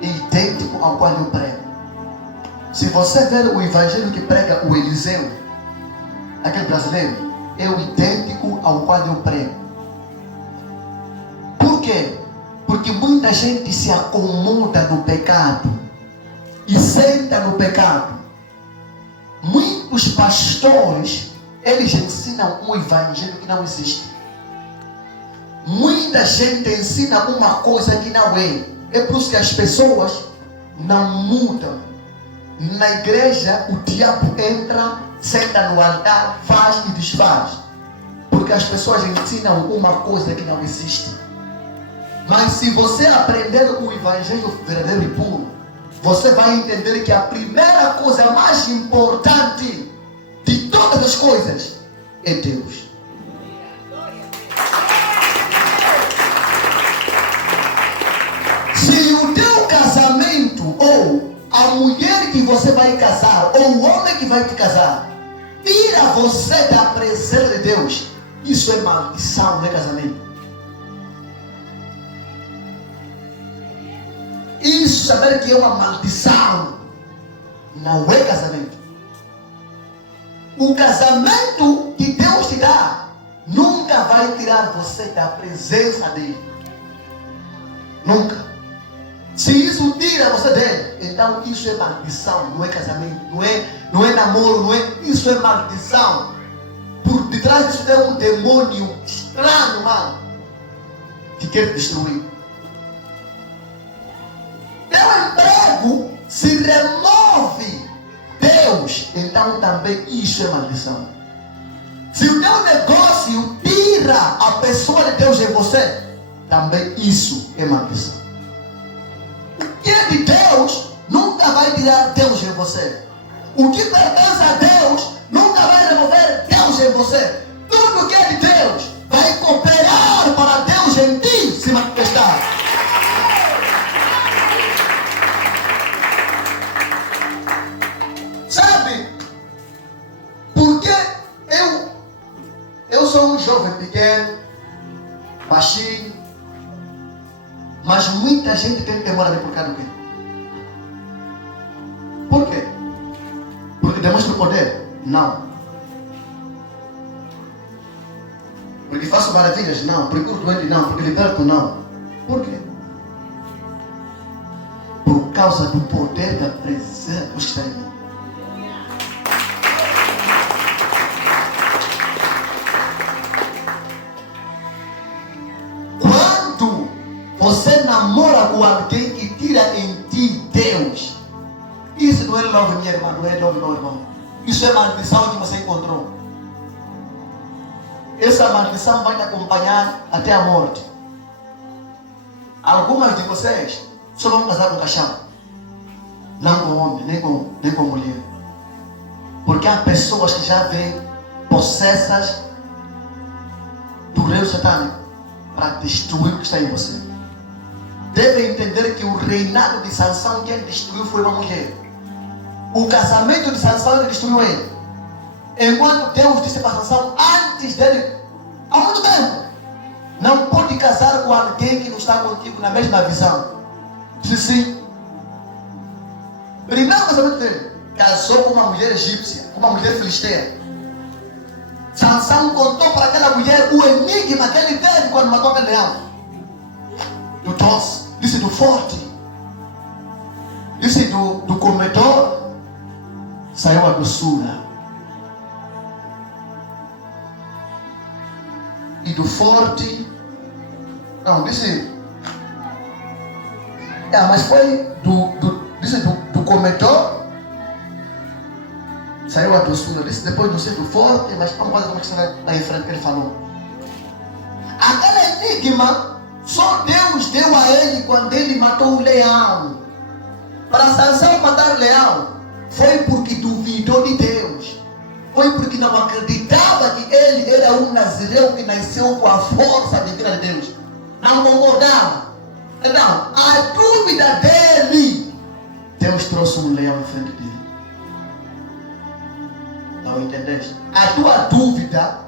é idêntico ao qual eu prego. Se você ver o evangelho que prega o Eliseu, aquele brasileiro, é o idêntico ao qual eu prego. Por quê? Porque muita gente se acomoda no pecado e senta no pecado. Muitos pastores, eles ensinam um evangelho que não existe. Muita gente ensina uma coisa que não é. É por isso que as pessoas não mudam. Na igreja, o diabo entra, senta no altar, faz e desfaz. Porque as pessoas ensinam uma coisa que não existe. Mas se você aprender o evangelho verdadeiro e puro, você vai entender que a primeira coisa mais importante de todas as coisas é Deus. Se o teu casamento, ou a mulher que você vai casar, ou o homem que vai te casar, tira você da presença de Deus, isso é maldição, não é casamento. Isso, saber que é uma maldição, não é casamento. O casamento que Deus te dá nunca vai tirar você da presença dele. Nunca. Se isso tira você dele, então isso é maldição, não é casamento, não é namoro, isso é maldição. Por detrás disso tem um demônio estranho, mano, que quer destruir. Teu emprego se remove Deus, então também isso é maldição. Se o teu negócio tira a pessoa de Deus em você, também isso é maldição. O que é de Deus nunca vai tirar Deus em você. O que pertence a Deus nunca vai remover Deus em você. Tudo que é de Deus vai cooperar para Deus em ti se manifestar. Sabe? Porque eu sou um jovem pequeno, baixinho, mas muita gente tem temor a mim por causa do quê? Por quê? Porque demonstra o poder? Não. Porque faço maravilhas? Não. Porque curo doente? Não. Porque liberto? Não. Por quê? Por causa do poder da presença que está em mim. Quando você namora com alguém que tira em ti Deus, isso não é love, minha irmã, não é love, não, irmão. Isso é maldição que você encontrou. Essa maldição vai te acompanhar até a morte. Algumas de vocês só vão casar com caixão, não com homem, nem com mulher. Porque há pessoas que já vêm possessas do reino satânico para destruir o que está em você. Deve entender que o reinado de Sansão, quem destruiu foi uma mulher. O casamento de Sansão, ele destruiu ele. Enquanto Deus disse para Sansão, antes dele, há muito tempo, não pode casar com alguém que não está contigo na mesma visão. Disse sim. Primeiro casamento dele, casou com uma mulher egípcia, com uma mulher filisteia. Sansão contou para aquela mulher o enigma que ele teve quando matou aquele leão. Do doce, disse do forte, disse do comedor, saiu a doçura. E do forte, não, disse, mas foi do comedor, saiu a doçura. Disse depois do ser do forte, mas vamos fazer uma questão lá em frente que ele falou. Aquele enigma, só Deus deu a ele quando ele matou o leão. Para Sansão matar o leão, foi porque duvidou de Deus. Foi porque não acreditava que ele era um nazireu que nasceu com a força divina de Deus. Não concordava. Então, a dúvida dele, Deus trouxe um leão em frente dele. Não entendeste? A tua dúvida,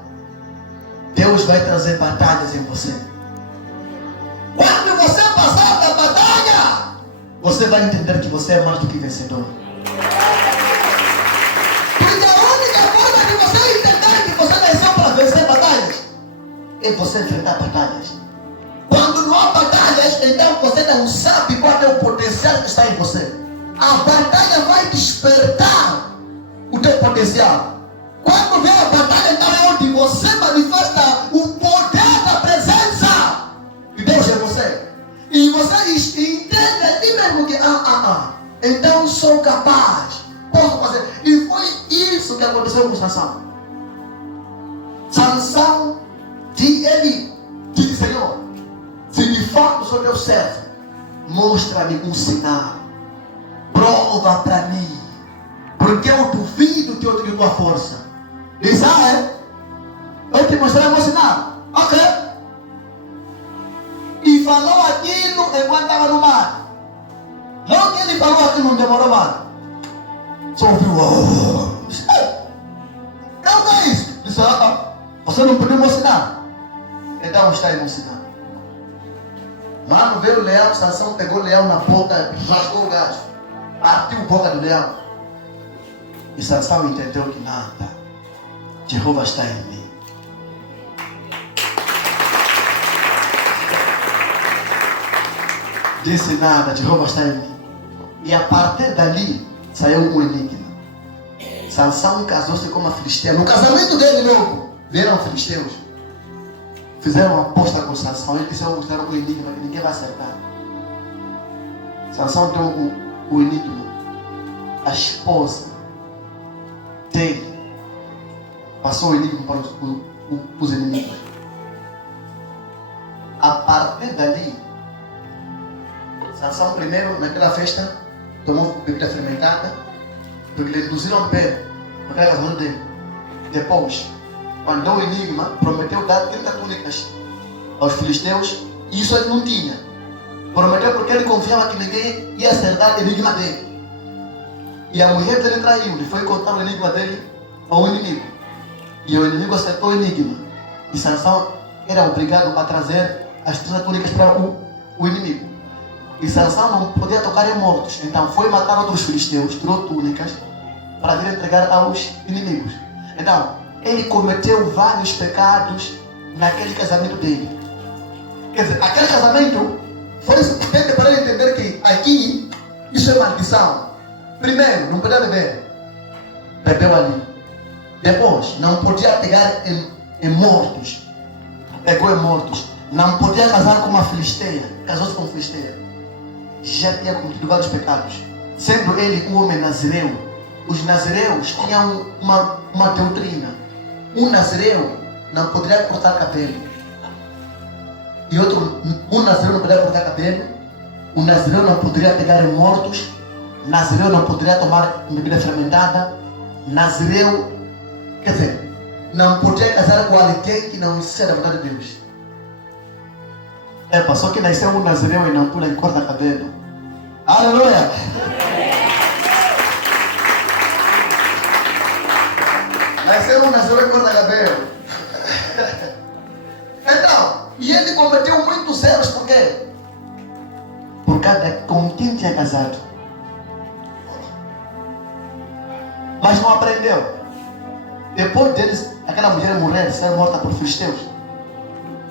Deus vai trazer batalhas em você. Quando você passar da batalha, você vai entender que você é mais do que vencedor. é você enfrentar batalhas. Quando não há batalhas, então você não sabe qual é o potencial que está em você. A batalha vai despertar o teu potencial. Quando vem a batalha, então é onde você manifesta o poder da presença de Deus em você. E você entende ali mesmo que, então sou capaz, posso fazer. E foi isso que aconteceu com Sansão. Sansão, ele disse: Senhor, se de fato sou teu servo, mostra-me um sinal, prova para mim, porque eu duvido que eu tenho tua força. Diz: eu te mostrei o sinal. Ok. E falou aquilo enquanto estava no mar. Logo que ele falou aquilo, não demorou mais. Só ouviu: não é isso. Disse: você não pediu sinal. Então está emocionado. Mano, veio o leão, Sansão pegou o leão na boca, rasgou o gajo, partiu a boca do leão. E Sansão entendeu que nada, Jeová está em mim. Disse: nada, Jeová está em mim. E a partir dali saiu um enigma. Sansão casou-se com uma filisteia. No casamento dele logo, vieram filisteus. Fizeram uma aposta com Sansão. Ele disse: eu vou mostrar um enigma que ninguém vai acertar. Sansão deu o enigma. A esposa dele passou o enigma para os inimigos. A partir dali, Sansão primeiro, naquela festa, tomou bebida fermentada, porque lhe induziram a beber naquele casamento dele. Depois, quando deu o enigma, prometeu dar 30 túnicas aos filisteus, e isso ele não tinha. Prometeu porque ele confiava que ninguém ia acertar o enigma dele. E a mulher dele traiu, ele foi contar o enigma dele ao inimigo. E o inimigo acertou o enigma. E Sansão era obrigado a trazer as 30 túnicas para o inimigo. E Sansão não podia tocar em mortos. Então foi matar outros filisteus, tirou túnicas para vir entregar aos inimigos. Então, ele cometeu vários pecados naquele casamento dele. Quer dizer, aquele casamento foi suficiente para ele entender que aqui isso é maldição. Primeiro, não podia beber. Bebeu ali. Depois, não podia pegar em mortos. Pegou em mortos. Não podia casar com uma filisteia. Casou-se com uma filisteia. Já tinha cometido vários pecados. Sendo ele um homem nazireu. Os nazireus tinham uma doutrina. Um nazireu não poderia cortar cabelo. E um nazireu não poderia cortar cabelo. Um nazireu não poderia pegar em mortos. Nazireu não poderia tomar bebida fermentada. Nazireu, quer dizer, não podia casar com alguém que não seja da vontade de Deus. Só que nasceu um nazireu e não pula em corta cabelo. Aleluia! Nasceu um nazireu em corta cabelo. Então, e ele cometeu muitos erros, por quê? Por causa com quem tinha casado. Mas não aprendeu. Depois deles, aquela mulher morrer, ser morta por filisteus,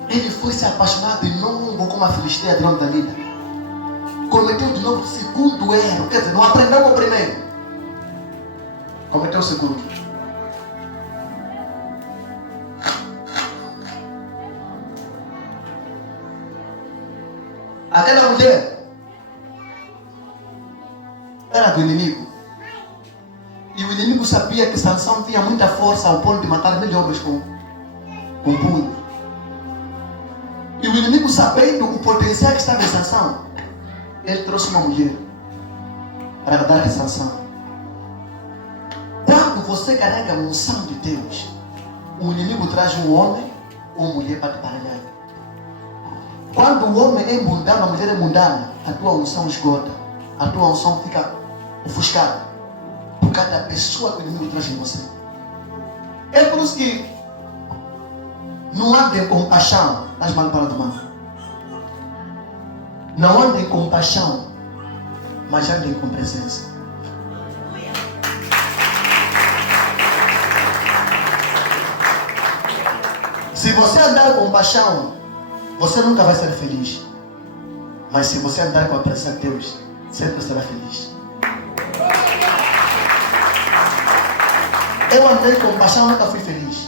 ele foi se apaixonar de novo com uma filisteia de nome da vida. Cometeu de novo o segundo erro. Quer dizer, não aprendeu o primeiro. Cometeu o segundo. Aquela mulher era do inimigo. E o inimigo sabia que Sansão tinha muita força ao ponto de matar 1000 homens com punho. E o inimigo, sabendo o potencial que estava em Sansão, ele trouxe uma mulher para dar a Sansão. Quando você carrega a unção de Deus, o inimigo traz um homem ou mulher para te baralhar. Quando o homem é mundano, a mulher é mundana, a tua unção esgota, a tua unção fica ofuscada. Por cada pessoa que o inimigo traz em você. É por isso que não andem com paixão nas mãos para do mal. Não andem com paixão, mas andem com presença. Se você andar com paixão, você nunca vai ser feliz. Mas se você andar com a presença de Deus, sempre será feliz. Eu andei com paixão, nunca fui feliz.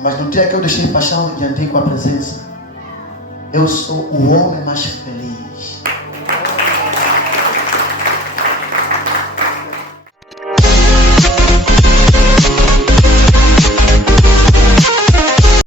Mas no dia que eu deixei paixão e andei com a presença, eu sou o homem mais feliz.